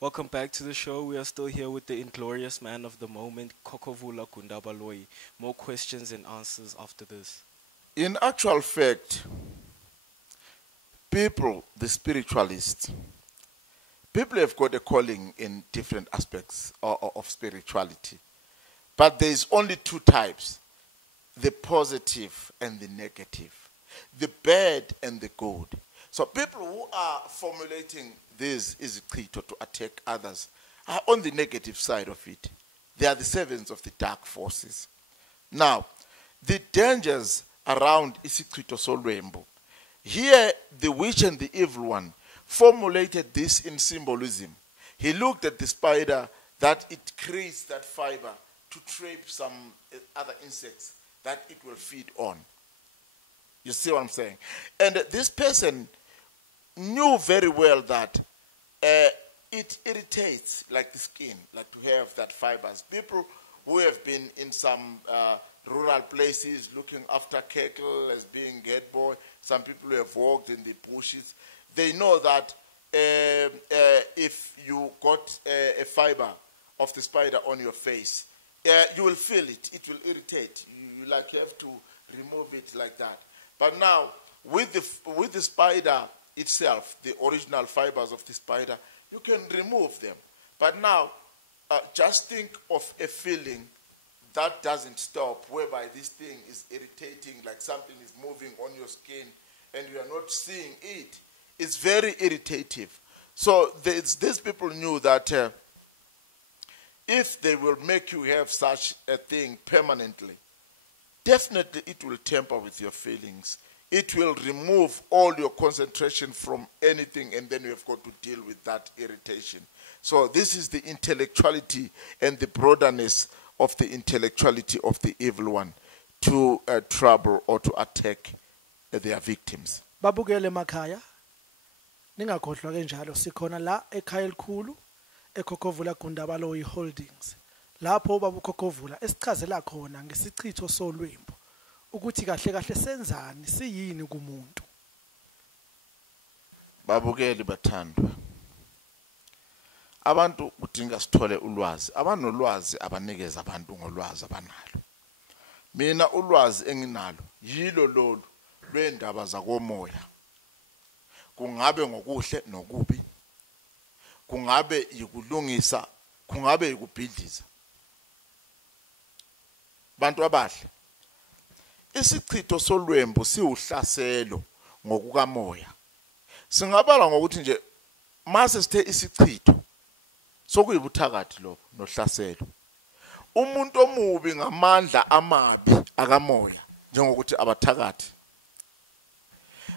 Welcome back to the show. We are still here with the inglorious man of the moment, Kokovula Kundabaloi. More questions and answers after this. In actual fact, people, the spiritualists, people have got a calling in different aspects of spirituality. But there's only two types, the positive and the negative, the bad and the good. So people who are formulating this Isichitho to attack others are on the negative side of it. They are the servants of the dark forces. Now, the dangers around Isichitho soLwembu. Here, the witch and the evil one formulated this in symbolism. He looked at the spider that it creates that fiber to trap some other insects that it will feed on. You see what I'm saying? And this person knew very well that it irritates like the skin, like to have that fibers. People who have been in some rural places looking after cattle as being gate boy, some people who have walked in the bushes, they know that if you got a fiber of the spider on your face, you will feel it. It will irritate. You like have to remove it like that. But now, with the spider itself, the original fibers of the spider, you can remove them. But now, just think of a feeling that doesn't stop, whereby this thing is irritating, like something is moving on your skin, and you are not seeing it. It's very irritative. So these people knew that if they will make you have such a thing permanently, definitely it will tamper with your feelings. It will remove all your concentration from anything, and then you have got to deal with that irritation. So this is the intellectuality and the broadness of the intellectuality of the evil one to trouble or to attack their victims. Babukele makhaya ningakhohlwa kenjalo sikhona la ekhaya elikhulu eKhokovula Kundabaloi Holdings lapho babukhokovula esichazela khona ngesichitho soLwembu ukuthi kahle kahle senzani siyini kumuntu. Babukeli bathandwa, abantu kudinga sithole ulwazi. Abanolwazi abanikeza abantu ngolwazi abanalo. Mina ulwazi enginalo yilo lolu lwendaba zakomoya. Kungabe ngokuhle nokubi, kungabe yikulungisa, kungabe yikubhidliza. Bantu abahle, isichitho soLwembu siwuhlaselo ngokukamoya. Singabala ngokuthi nje mase sithe isichitho sokuyibuthakathi lo nohlaselo. Umuntu omubi ngamandla amabi akamoya njengokuthi abathakathi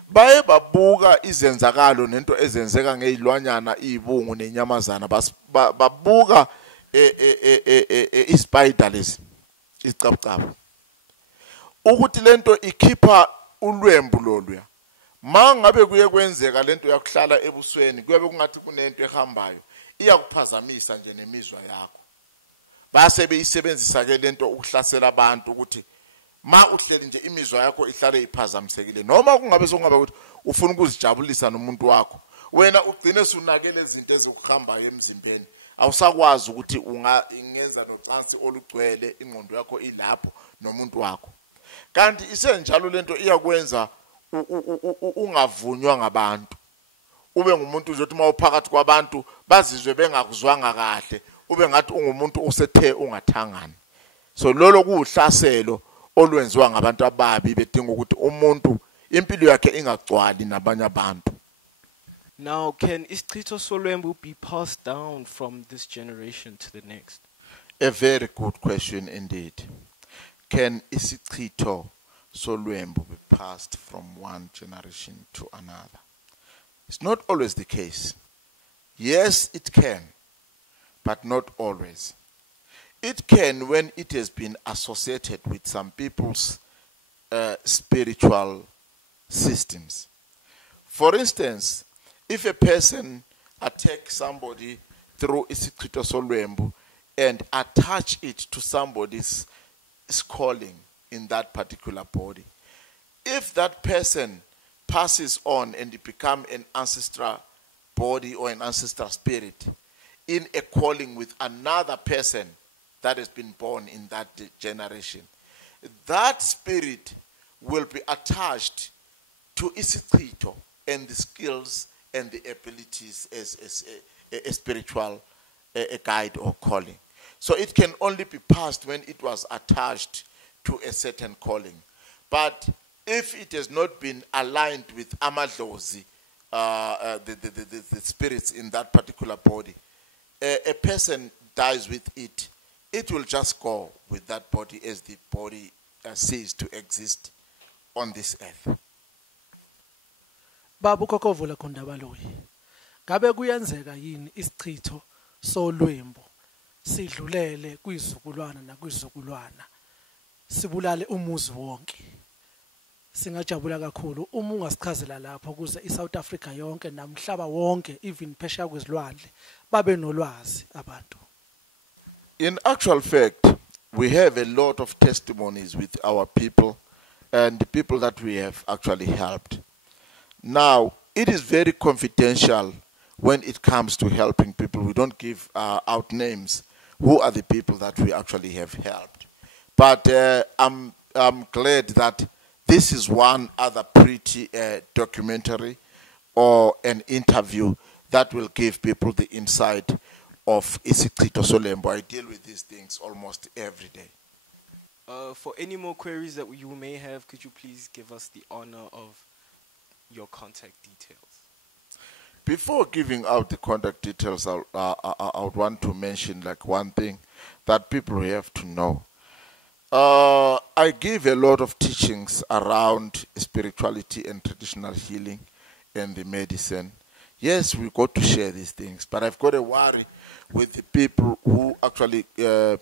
baye babuka izenzakalo nento ezenzeka ngezilwanyana izibungu nenyamazana babuka ispider lesi icabucabu ukuthi lento ikhipha ulwembu loluya. Mangabe kuye kwenzeka lento yakuhlala ebusweni kuyabe kungathi kunento ehambayo iyakuphazamisa nje nemizwa yakho. Base beyisebenzisa ke lento ukuhlasela abantu ukuthi ma uhleli nje imizwa yakho ihlale iphazamisekile, noma kungabe sokungaba ukuthi ufuna ukuzijabulisa nomuntu wakho, wena ugcine sunakele izinto ezokuhambayo emzimbeni, awusakwazi ukuthi ungenza nocansi olugcwele, ingqondo yakho ilapho nomuntu wakho. Kanti isenjalo lento iyakwenza ungavunywa ngabantu, ube ngumuntu nje uthi mawuphakathi kwabantu bazizwe bengakuzwanga kahle, ube ngathi ungumuntu usethe ungathangani. So lolo kuhlaselo olwenziwa ngabantu ababi bedinga ukuthi umuntu impilo yakhe ingagcwali nabanye abantu. Now, can Isichitho soLwembu be passed down from this generation to the next? A very good question indeed. Can Isichitho soLwembu be passed from one generation to another? It's not always the case. Yes, it can, but not always. It can when it has been associated with some people's spiritual systems. For instance, if a person attacks somebody through Isichitho soLwembu and attach it to somebody's calling in that particular body, if that person passes on and become an ancestral body or an ancestral spirit, in a calling with another person that has been born in that generation, that spirit will be attached to Isichitho and the skills and the abilities as a spiritual a guide or calling. So it can only be passed when it was attached to a certain calling. But if it has not been aligned with amadlozi, the spirits in that particular body, a person dies with it, it will just go with that body as the body ceases to exist on this earth. Babu Kokovula Kundabaloyi. Ngabe kuyenzeka yini isichitho soLwembu sidlulele kwizizukulwana nakwizizukulwana sibulale umuzi wonke. Singajabula kakhulu uma ungasichazela lapho ukuze iSouth Africa yonke namhlaba wonke even phesheya kwezilwandle babe nolwazi abantu. In actual fact, we have a lot of testimonies with our people and the people that we have actually helped. Now, it is very confidential when it comes to helping people. We don't give out names. Who are the people that we actually have helped? But I'm glad that this is one other pretty documentary or an interview that will give people the insight of Isichitho soLwembu. I deal with these things almost every day. For any more queries that you may have, could you please give us the honor of your contact details? Before giving out the contact details, I would want to mention like one thing that people have to know. I give a lot of teachings around spirituality and traditional healing and the medicine. Yes, we got to share these things, but I've got a worry with the people who actually are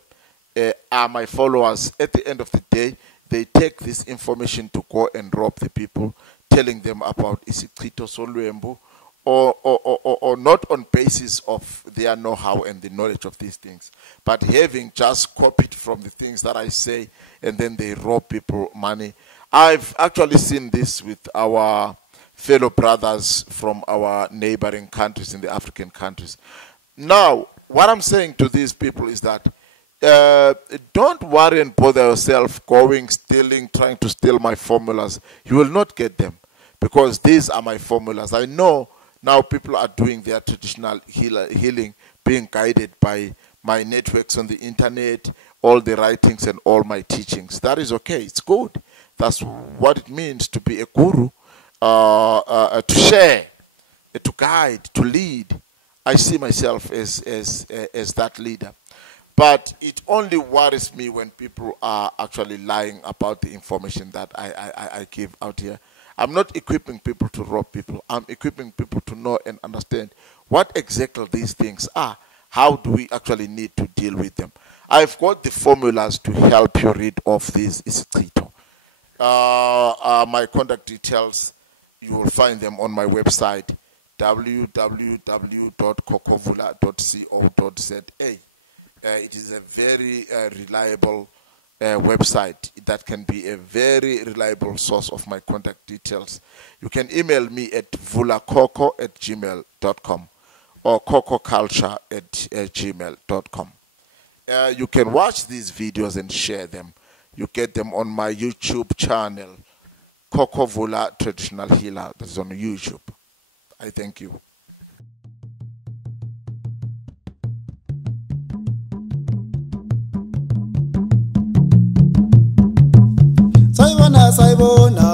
my followers. At the end of the day, they take this information to go and rob the people, telling them about Isichitho soLwembu, or not on basis of their know-how and the knowledge of these things, but having just copied from the things that I say, and then they rob people money. I've actually seen this with our fellow brothers from our neighboring countries in the African countries. Now, what I'm saying to these people is that don't worry and bother yourself going, stealing, trying to steal my formulas. You will not get them because these are my formulas. I know now people are doing their traditional healing, being guided by my networks on the internet, all the writings and all my teachings. That is okay. It's good. That's what it means to be a guru, to share, to guide, to lead. I see myself as that leader. But it only worries me when people are actually lying about the information that I give out here. I'm not equipping people to rob people. I'm equipping people to know and understand what exactly these things are. How do we actually need to deal with them? I've got the formulas to help you rid of this Isichitho. My contact details, you will find them on my website, www.kokovula.co.za. It is a very reliable website that can be a very reliable source of my contact details. You can email me at vulakoko@gmail.com or cococulture@gmail.com. You can watch these videos and share them. You get them on my YouTube channel, Kokovula Traditional Healer. That's on YouTube. I thank you. Saibona